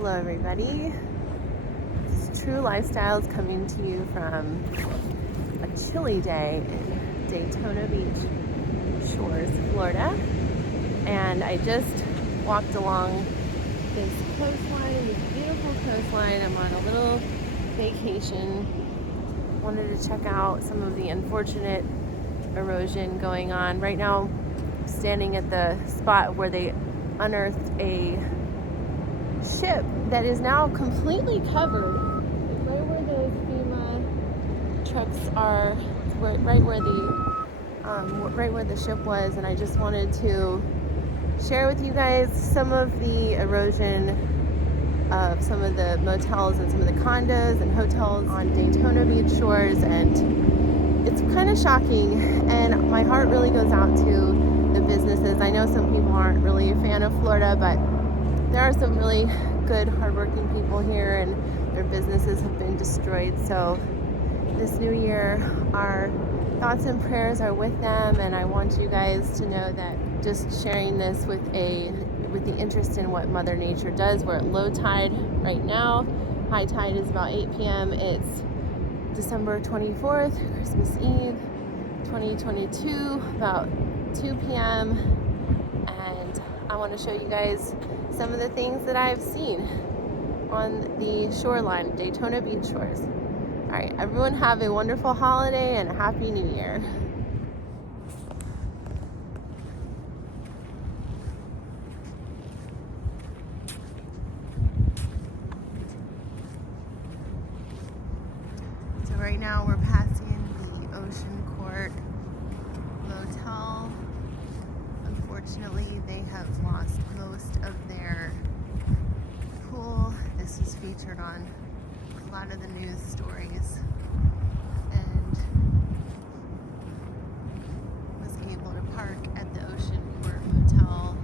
Hello everybody. This is True Lifestyles coming to you from a chilly day in Daytona Beach Shores, Florida. And I just walked along this coastline, this beautiful coastline. I'm on a little vacation. Wanted to check out some of the unfortunate erosion going on. Right now, I'm standing at the spot where they unearthed a ship that is now completely covered. Right where those FEMA trucks are, right where the ship was, and I just wanted to share with you guys some of the erosion of some of the motels and some of the condos and hotels on Daytona Beach Shores, and it's kind of shocking, and my heart really goes out to the businesses. I know some people aren't really a fan of Florida, but there are some really good, hardworking people here, and their businesses have been destroyed. So this new year, our thoughts and prayers are with them, and I want you guys to know that just sharing this with the interest in what Mother Nature does. We're at low tide right now. High tide is about 8 p.m. It's December 24th, Christmas Eve, 2022, about 2 p.m. And I want to show you guys some of the things that I've seen on the shoreline, Daytona Beach Shores. All right, everyone have a wonderful holiday and a happy new year. So right now we're passing the Ocean Court Motel. Unfortunately, they have lost most of their pool. This was featured on a lot of the news stories, and was able to park at the Ocean Court Motel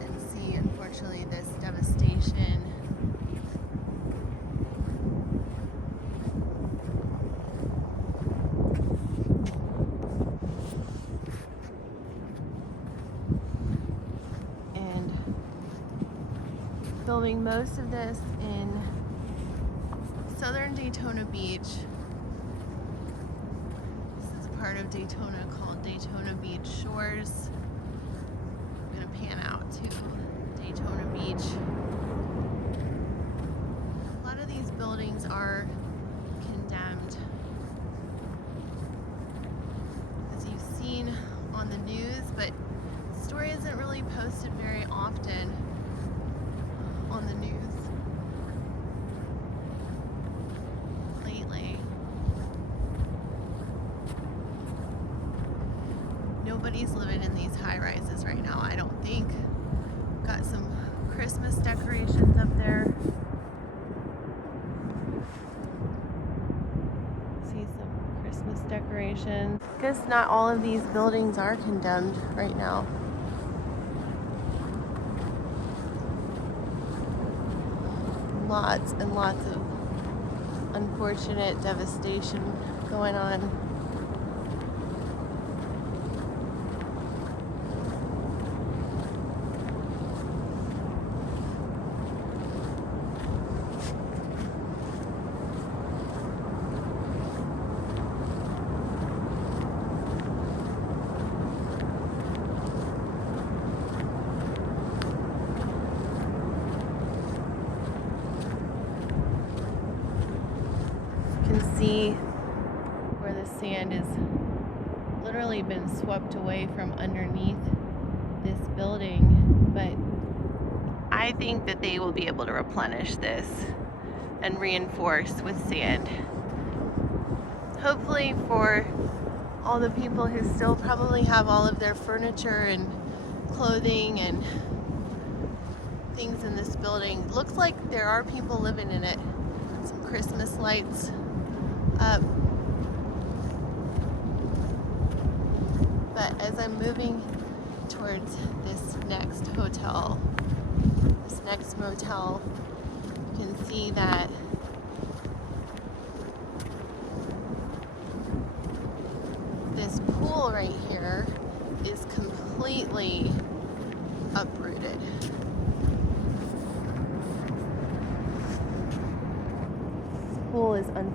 and see, unfortunately, this devastation. Filming most of this in southern Daytona Beach. This is part of Daytona called Daytona Beach Shores. I'm gonna pan out to Daytona Beach. A lot of these buildings are condemned, as you've seen on the news, but the story isn't really posted very often on the news lately. Nobody's living in these high rises right now, I don't think. Got some Christmas decorations up there. See some Christmas decorations. I guess not all of these buildings are condemned right now. Lots and lots of unfortunate devastation going on. See where the sand has literally been swept away from underneath this building, but I think that they will be able to replenish this and reinforce with sand. Hopefully for all the people who still probably have all of their furniture and clothing and things in this building. Looks like there are people living in it. Some Christmas lights up. But as I'm moving towards this next hotel, this next motel, you can see that this pool right here is completely uprooted.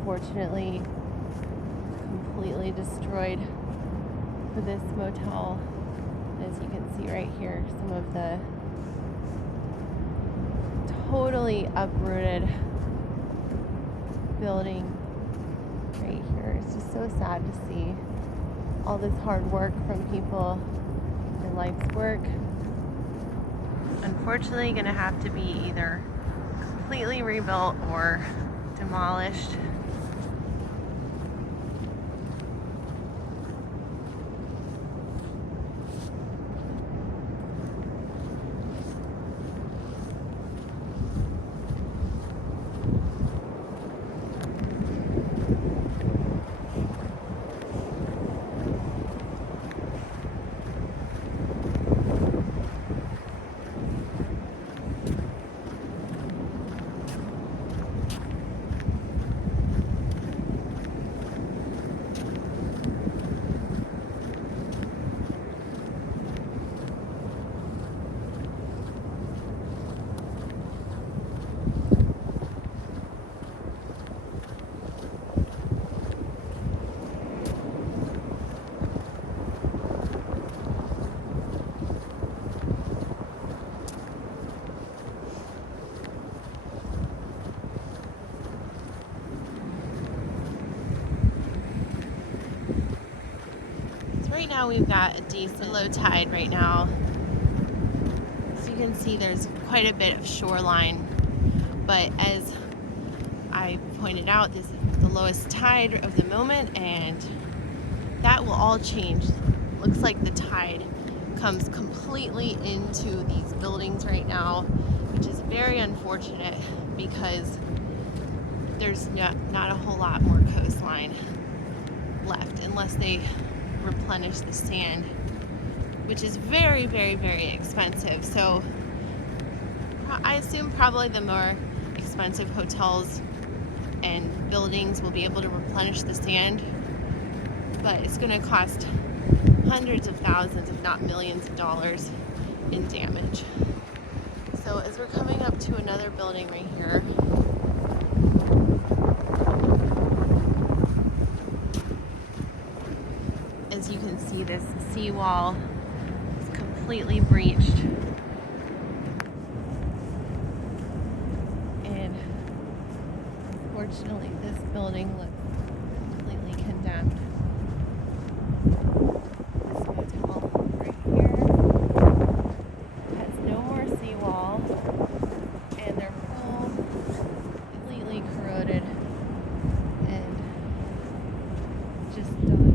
unfortunately completely destroyed this motel. As you can see right here, some of the totally uprooted building right here. It's just so sad to see all this hard work from people, their life's work. Unfortunately, gonna have to be either completely rebuilt or demolished. Right now we've got a decent low tide right now. So you can see there's quite a bit of shoreline. But as I pointed out, this is the lowest tide of the moment, and that will all change. Looks like the tide comes completely into these buildings right now, which is very unfortunate because there's not a whole lot more coastline left unless they replenish the sand, which is very, very, very expensive. So I assume probably the more expensive hotels and buildings will be able to replenish the sand, but it's going to cost hundreds of thousands, if not millions of dollars in damage. So as we're coming up to another building right here, as you can see, this seawall is completely breached, and unfortunately this building looks completely condemned. This motel right here has no more seawall, and they're all completely corroded and just done.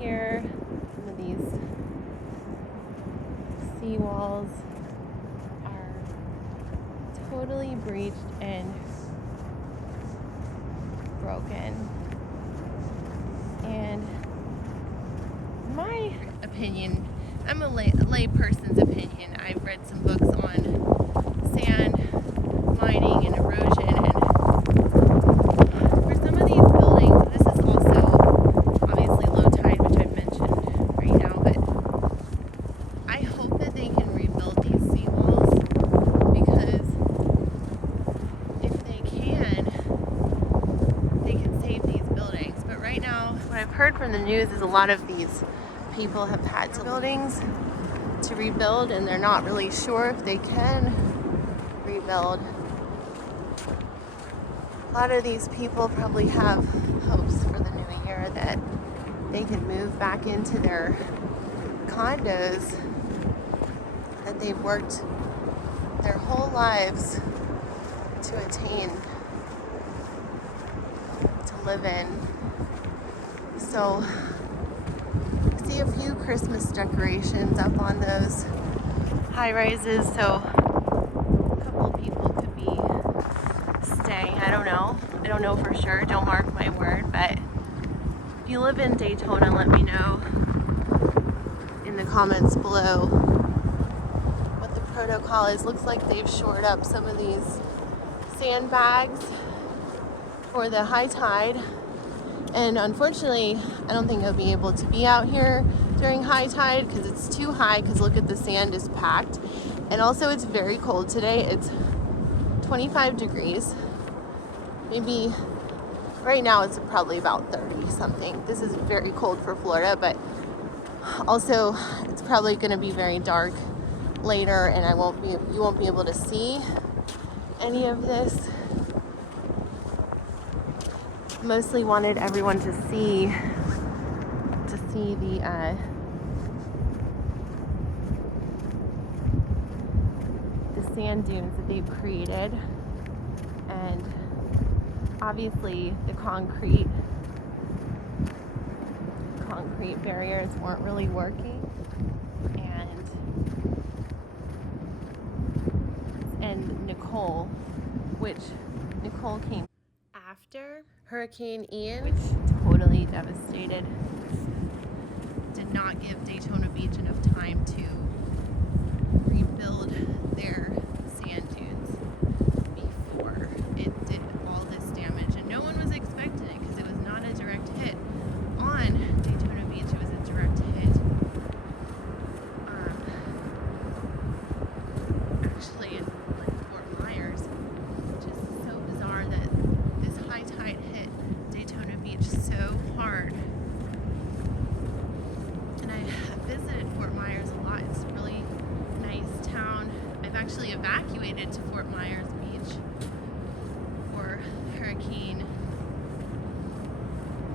Here, some of these seawalls are totally breached and broken. And in my opinion, I'm a lay person's opinion. I've read some books on sand mining and erosion, and for some of these buildings, this is also obviously low tide, which I've mentioned right now, but I hope that they can rebuild these seawalls, because if they can save these buildings. But right now, what I've heard from the news is a lot of these people have had to buildings to rebuild, and they're not really sure if they can rebuild. A lot of these people probably have hopes for sure that they can move back into their condos that they've worked their whole lives to attain, to live in. So I see a few Christmas decorations up on those high rises, so a couple of people could be staying. I don't know for sure, don't mark my word, but if you live in Daytona, let me know in the comments below what the protocol is. Looks like they've shored up some of these sandbags for the high tide, and unfortunately I don't think I'll be able to be out here during high tide because it's too high, because look at the sand is packed, and also it's very cold today. It's 25 degrees, maybe right now it's probably about 30 something. This is very cold for Florida, but also it's probably going to be very dark later, and you won't be able to see any of this. Mostly wanted everyone to see the sand dunes that they've created, and obviously the concrete barriers weren't really working, and Nicole came after Hurricane Ian, which totally devastated. Did not give Daytona Beach enough time to rebuild their sand dunes before it did all this damage, and no one was expecting it because it was not a direct hit on Daytona Beach. It was a direct hit actually in Fort Myers, which is so bizarre that this high tide hit Daytona Beach so hard. And I visited Fort Myers a lot. It's a really nice town. I've actually evacuated to Fort Myers Beach for Hurricane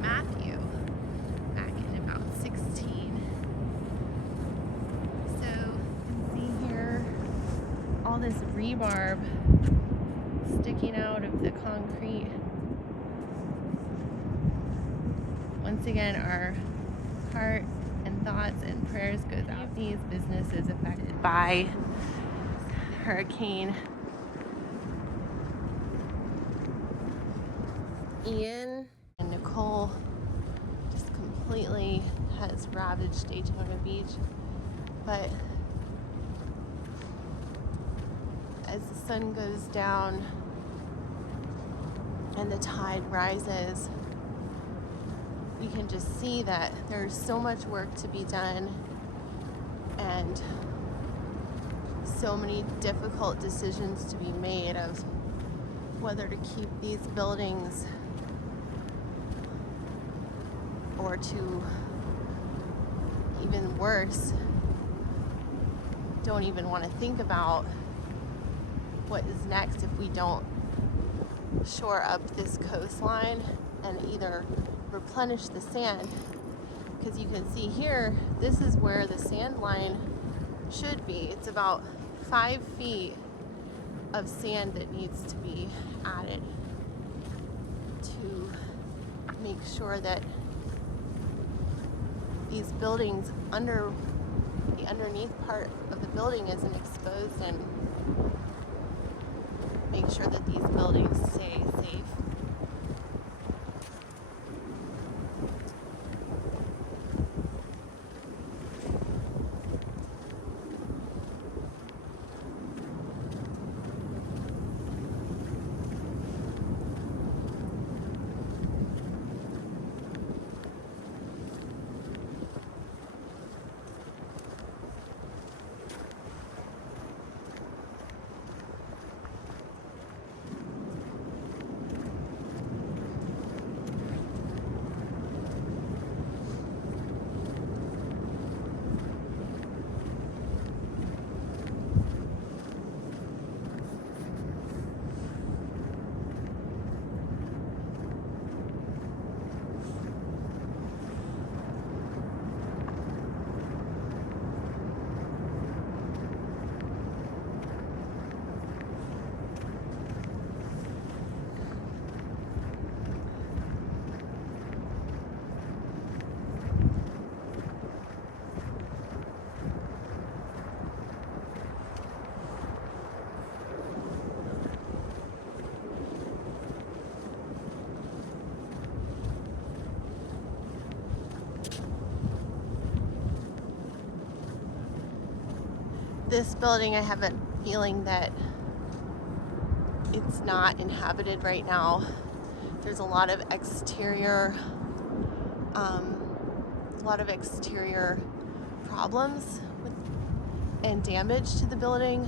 Matthew back in about 16. So you can see here all this rebarb sticking out of the concrete. Once again, our heart and thoughts and prayers goes out to these businesses affected by Hurricane Ian. And Nicole just completely has ravaged Daytona Beach, but as the sun goes down and the tide rises, you can just see that there's so much work to be done and so many difficult decisions to be made of whether to keep these buildings or to, even worse, don't even want to think about what is next if we don't shore up this coastline and either replenish the sand, because you can see here, this is where the sand line should be. It's about 5 feet of sand that needs to be added to make sure that these buildings the underneath part of the building isn't exposed, and make sure that these buildings stay safe. this building, I have a feeling that it's not inhabited right now. There's a lot of exterior problems and damage to the building.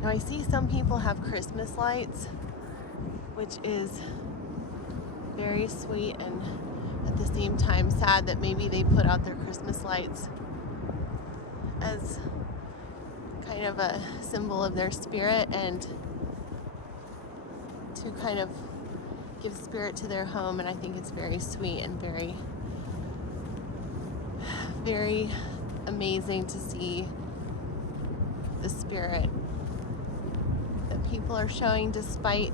Now I see some people have Christmas lights, which is very sweet and at the same time sad that maybe they put out their Christmas lights as kind of a symbol of their spirit and to kind of give spirit to their home. And I think it's very sweet and very, very amazing to see the spirit that people are showing despite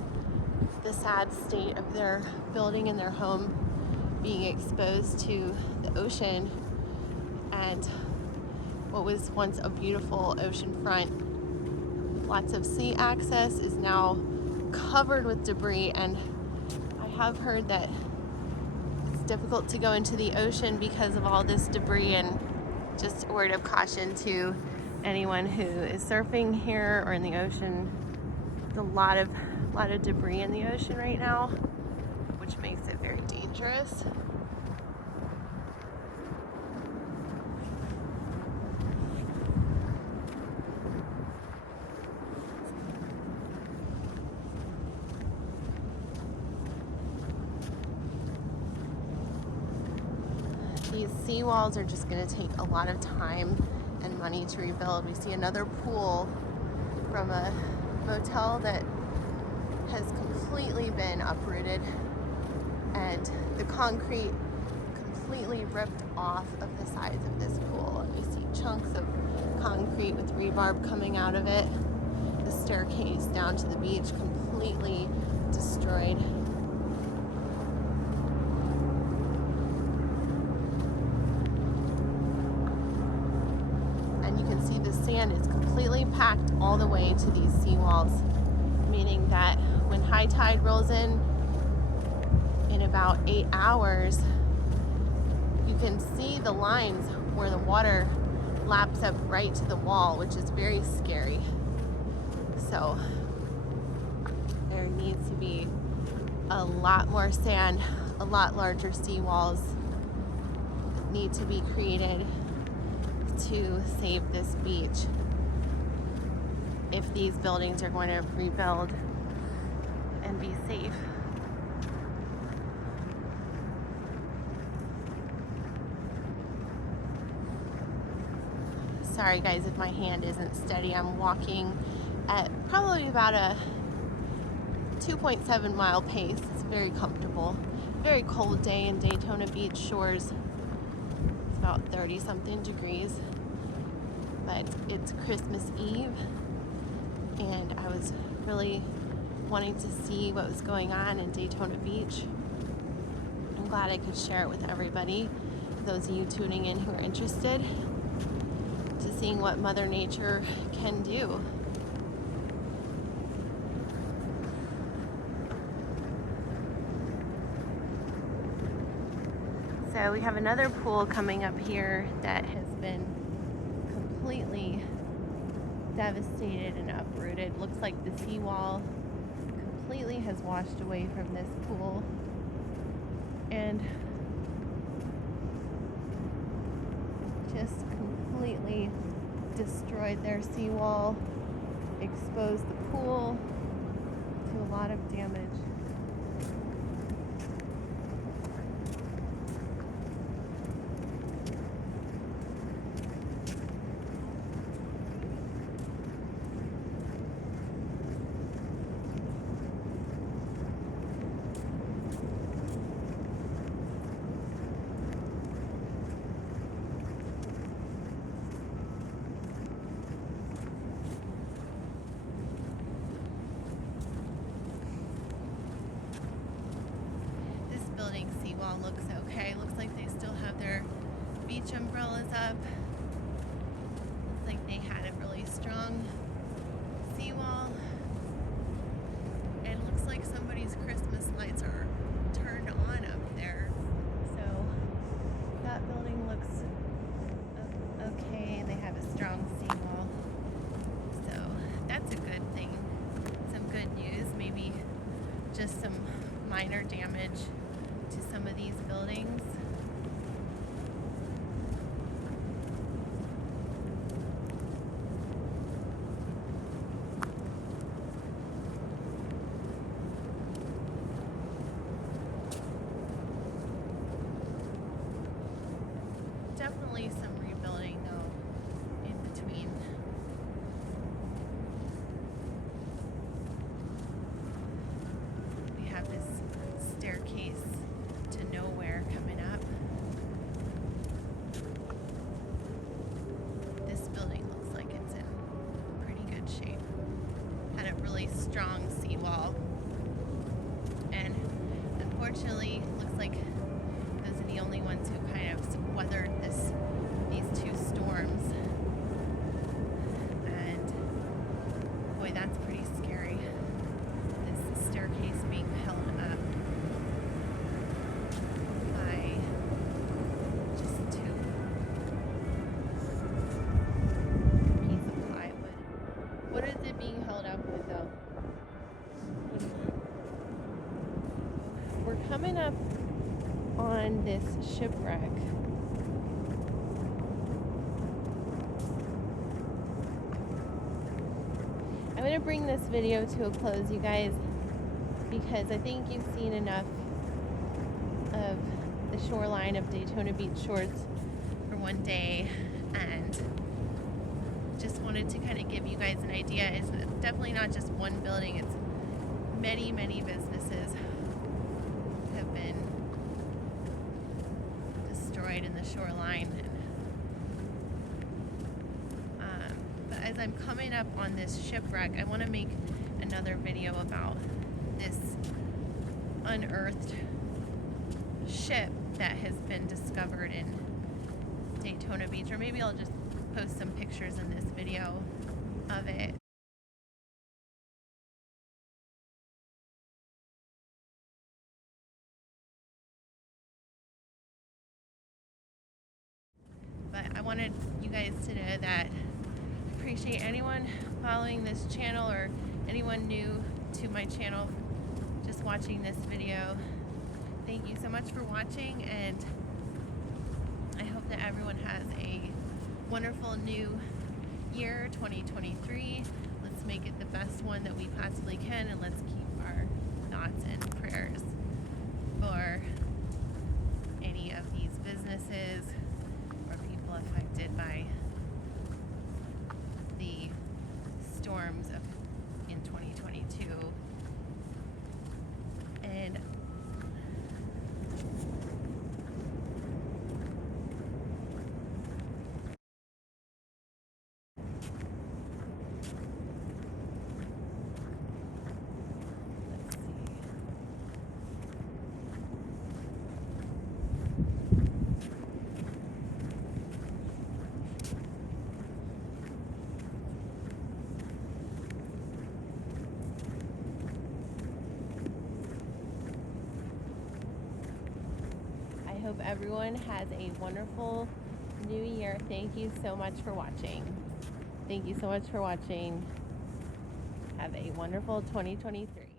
the sad state of their building and their home being exposed to the ocean and what was once a beautiful ocean front. Lots of sea access is now covered with debris, and I have heard that it's difficult to go into the ocean because of all this debris, and just a word of caution to anyone who is surfing here or in the ocean. There's a lot of debris in the ocean right now, which makes it very dangerous. These seawalls are just going to take a lot of time and money to rebuild. We see another pool from a motel that has completely been uprooted and the concrete completely ripped off of the sides of this pool. You see chunks of concrete with rebarb coming out of it. The staircase down to the beach completely destroyed. And you can see the sand is completely packed all the way to these seawalls, meaning that when high tide rolls in about 8 hours, you can see the lines where the water laps up right to the wall, which is very scary. So there needs to be a lot more sand, a lot larger seawalls need to be created to save this beach if these buildings are going to rebuild and be safe. Sorry guys if my hand isn't steady. I'm walking at probably about a 2.7 mile pace. It's very comfortable. Very cold day in Daytona Beach Shores. It's about 30 something degrees, but it's Christmas Eve and I was really wanting to see what was going on in Daytona Beach. I'm glad I could share it with everybody, those of you tuning in who are interested, to seeing what Mother Nature can do. So we have another pool coming up here that has been completely devastated and uprooted. Looks like the seawall completely has washed away from this pool, and just completely destroyed their seawall, exposed the pool to a lot of damage. Seawall looks okay. Looks like they still have their beach umbrellas up. Looks like they had a really strong seawall. And it looks like somebody's Christmas lights are turned on up there. So that building looks okay. They have a strong seawall. just some minor damage to some of these buildings. Definitely some rebuilding though in between. We have this staircase to nowhere coming up. This building looks like it's in pretty good shape. Had a really strong seawall. And unfortunately, looks like those are the only ones who kind of weathered these two storms. And boy, that's pretty scary. This staircase being held up by just two pieces of plywood. What is it being held up with though? We're coming up on this shipwreck. I'm going to bring this video to a close, you guys, because I think you've seen enough of the shoreline of Daytona Beach Shores for one day, and just wanted to kind of give you guys an idea. It's definitely not just one building, it's many, many businesses have been destroyed in the shoreline. But as I'm coming up on this shipwreck, I want to make another video about this unearthed ship that has been discovered in Daytona Beach, or maybe I'll just post some pictures in this video of it. But I wanted you guys to know that I appreciate anyone following this channel or anyone new to my channel just watching this video. Thank you so much for watching, and I hope that everyone has a wonderful new year 2023. Let's make it the best one that we possibly can, and let's keep our thoughts and prayers for any of these businesses or people affected by the storms in 2022. And I hope everyone has a wonderful new year. Thank you so much for watching. Thank you so much for watching. Have a wonderful 2023.